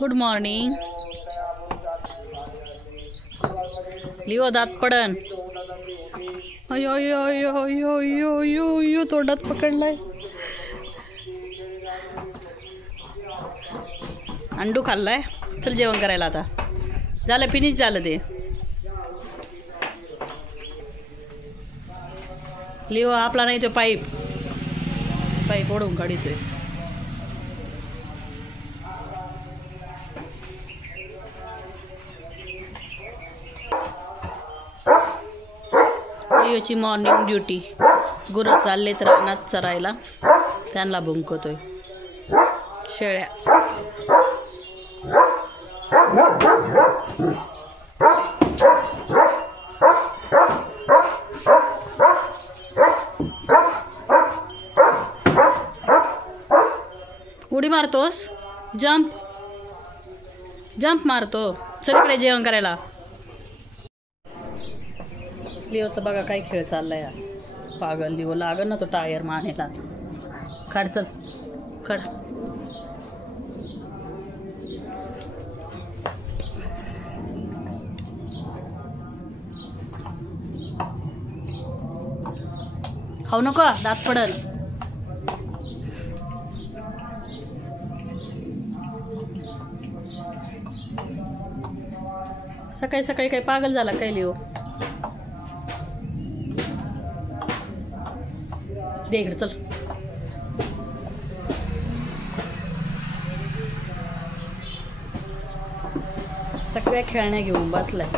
Good morning. Leo दात पडन. अयो अयो अयो अयो अयो अयो अयो तोंडात पकडलाय. अंडू खाल्लाय. चल जेवण करायला आता. झालं फिनिश झालं ते. लिओ आपला नाही तो पाईप ओढून काढतोय. लिओची मॉर्निंग ड्युटी. गुरं चाललेत रानात चरायला, त्यांना भुंकतोय. शेळ्या उडी मारतोस. जंप मारतो. चल इकडे जेवण करायला. लिओचा बघा काय खेळ चाललाय. पागल लिओ लागल ना तो टायर मानेला. काढ चल काढ. खाऊ नको दात पडल. सकाळी सकाळी काही पागल झाला काय लिओ. दे इकडे चल. सगळ्या खेळण्या घेऊन बसलाय.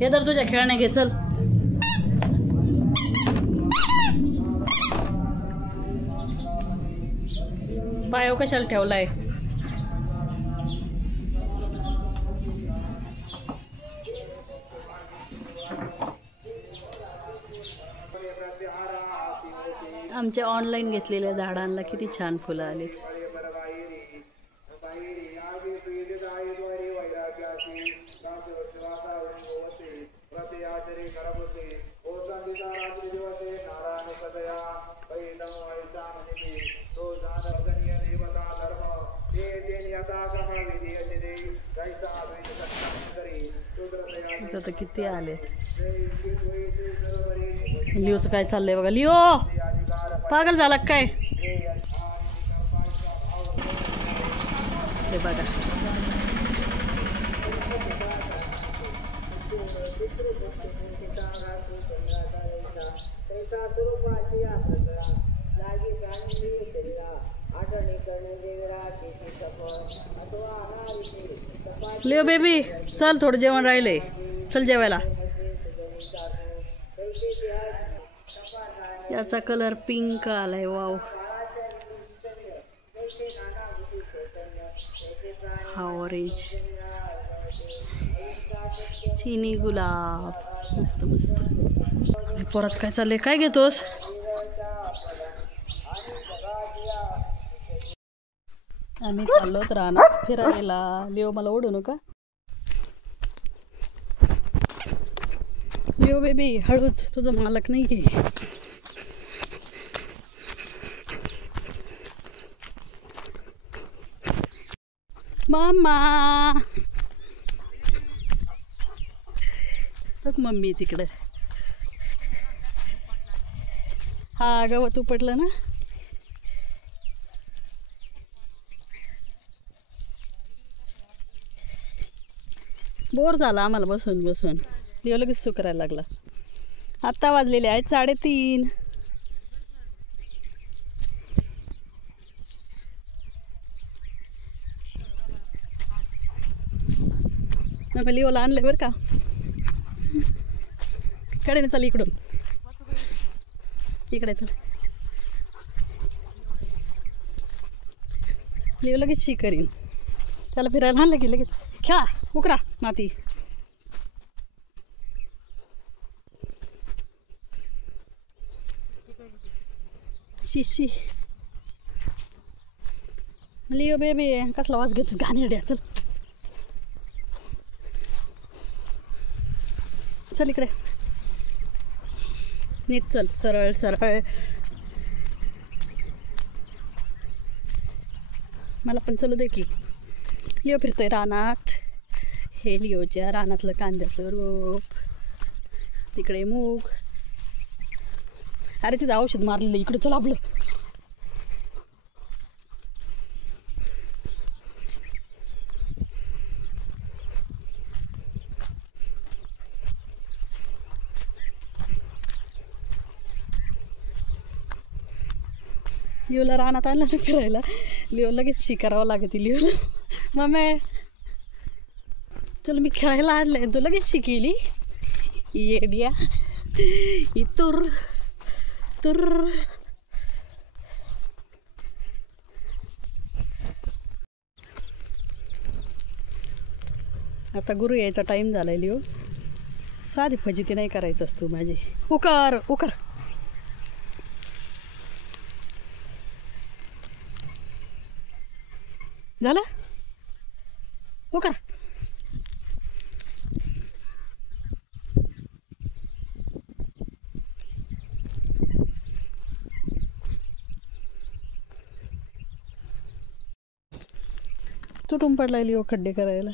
हे तर तुझ्या खेळण्या घे चल. पायो कशाला ठेवलाय. आमच्या ऑनलाईन घेतलेल्या झाडांना किती छान फुलं आली. आता किती आले. लिओचं काय चाललंय बघा. लिओ पागल झाला काय. हे बघा लिओ बेबी चल थोडं जेवण राहिलंय. चल जेवायला. याचा कलर पिंक आलाय. वाव. हा ऑरेंज चिनी गुलाब. मस्त मस्त. पोराच काय चाललंय. काय घेतोस. आम्ही चाललोत रानात फिरायला. लिओ मला ओढू नका. लिओ बेबी हळूच. तुझं मालक नाही आहे. मामा बघ मम्मी तिकडं. हा गवत उपटलं ना. बोर झाला आम्हाला बसून बसून. लिओ लगेच सुरू करायला लागला. आत्ता वाजलेले आहेत 3:30. मग लिओला आणले बरं का. कडे चल इकडून. इकडे चल. लिओ लगेच शी करीन. त्याला फिरायला आणलं की लगेच खेळा उकरा माती. शी लिओ बेबी कसला वाज घेतोस. घाणेरड्या चल. चल इकडे. नीट चल, सरळ सरळ. मला पण चलू दे की. लिओ फिरतोय रानात. हे लिओच्या रानातलं कांद्याचं रोप, तिकडे मूग. अरे तिथं औषध मारलेलं, इकडे चल आपलं. लिओला रानात आणलं ना फिरायला. लिओ लगेच शिकारावं लागते लिओला. मम्मी चल मी खेळायला आणलंय, तू लगेच शिकेली. येड्या तुर तुर. आता गुरु यायचा टाईम झालाय लिओ. साधी फजिती नाही करायचंस तू माझी. उकार उकार. झालं उकार. तुटून पडलाय लिओ खड्डे करायला.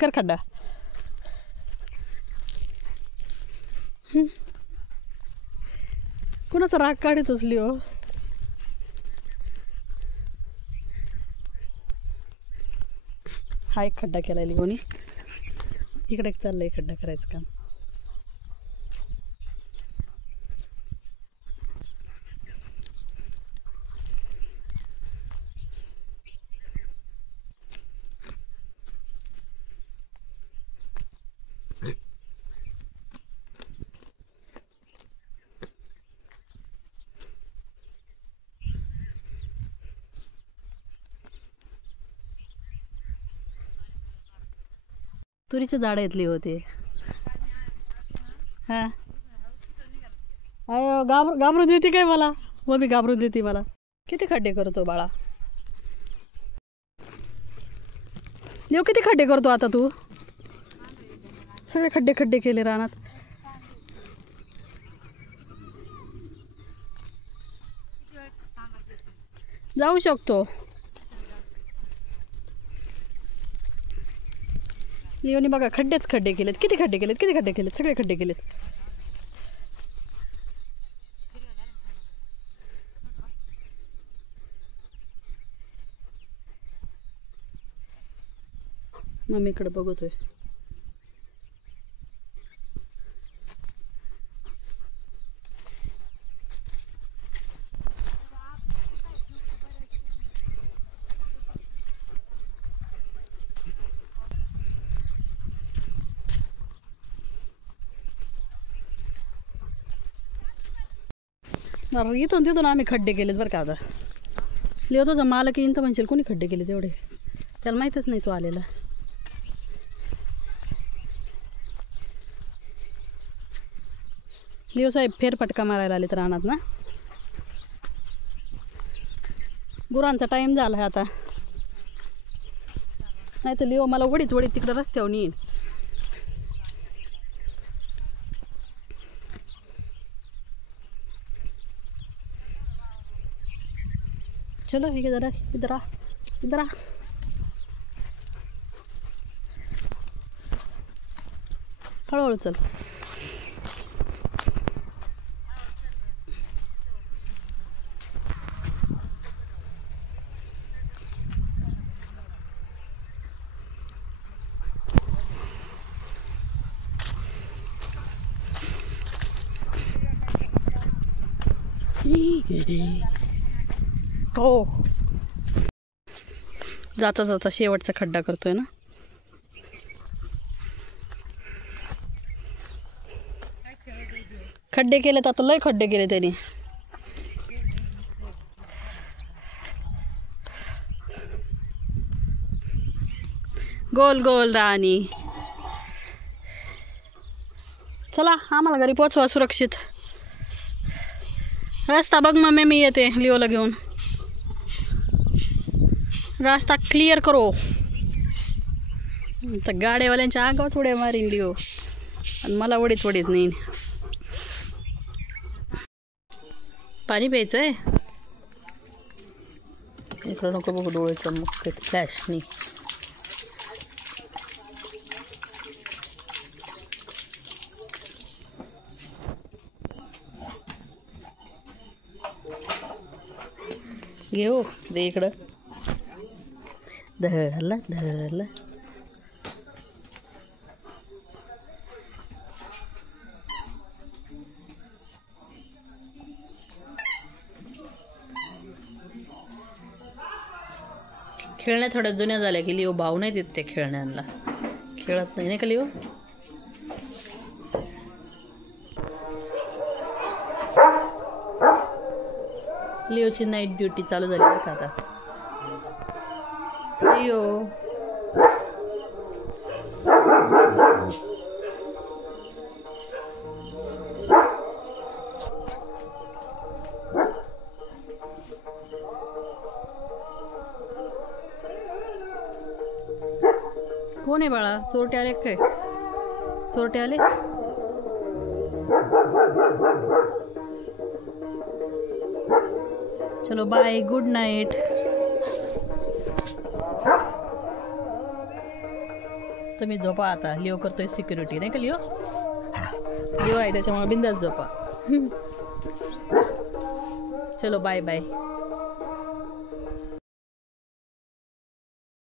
कर खड्डा. कुणाचा राग काढतोस लिओ. हा एक खड्डा केलाय लिओनी. इकडे चाललंय खड्डा करायचं काम. तुरीचे झाड येतली होते. हां अयो घाबरून देते काय मला. मग मी घाबरून देते मला. किती खड्डे करतो बाळा. लिओ किती खड्डे करतो आता तू. सगळे खड्डे खड्डे केले रानात. जाऊ शकतो. लिओनी बघा खड्डेच खड्डे केलेत. किती खड्डे केलेत, किती खड्डे केलेत. सगळे खड्डे केलेत. मम्मीकडे बघतोय. इथून तिथून आम्ही खड्डे केलेत बरं का. आता लिओ तुझा मालक येईन तर म्हणशील कोणी खड्डे केले तेवढे. त्याला माहीतच नाही तो आलेला. लिओ साहेब फेरफटका मारायला आले तर रानात ना. गुरांचा टाईम झाला आहे आता. नाही तर लिओ मला वडीत वडीत तिकडं रस्त्यावर येईन. चलो इधर इधर इधर. हळूहळू चल. हो जाता जाता शेवटचा खड्डा करतोय ना. खड्डे केलेत आता. लय खड्डे केले त्याने. गोल गोल राणी. चला आम्हाला घरी पोचवा सुरक्षित. रस्ता बघ मम्मी, मी येते लिओला घेऊन. रास्ता क्लिअर करो. तर गाड्यावाल्यांच्या आगावर थोड्या मारीन लिओ आणि मला वडीत वडीत नाही. पाणी प्यायचं आहे. इकडं नको बघ, डोळे चमकते फ्लॅशनी. घेऊ दे इकडं. धरला धरला. खेळण्या थोड्या जुन्या झाल्या की लिओ भाव नाही देत ते खेळण्यांना. खेळत नाही का लिओ? लिओची नाईट ड्युटी चालू झाली बरं का आता. लिओ कोण आहे बाळा? चोरटे आले काय? चोरटे आले? चलो बाय, गुड नाईट. तुम्ही झोपा आता. लिओ करतोय सिक्युरिटी नाही का? लिओ आहे त्याच्यामुळे बिंदास झोपा. चलो बाय बाय.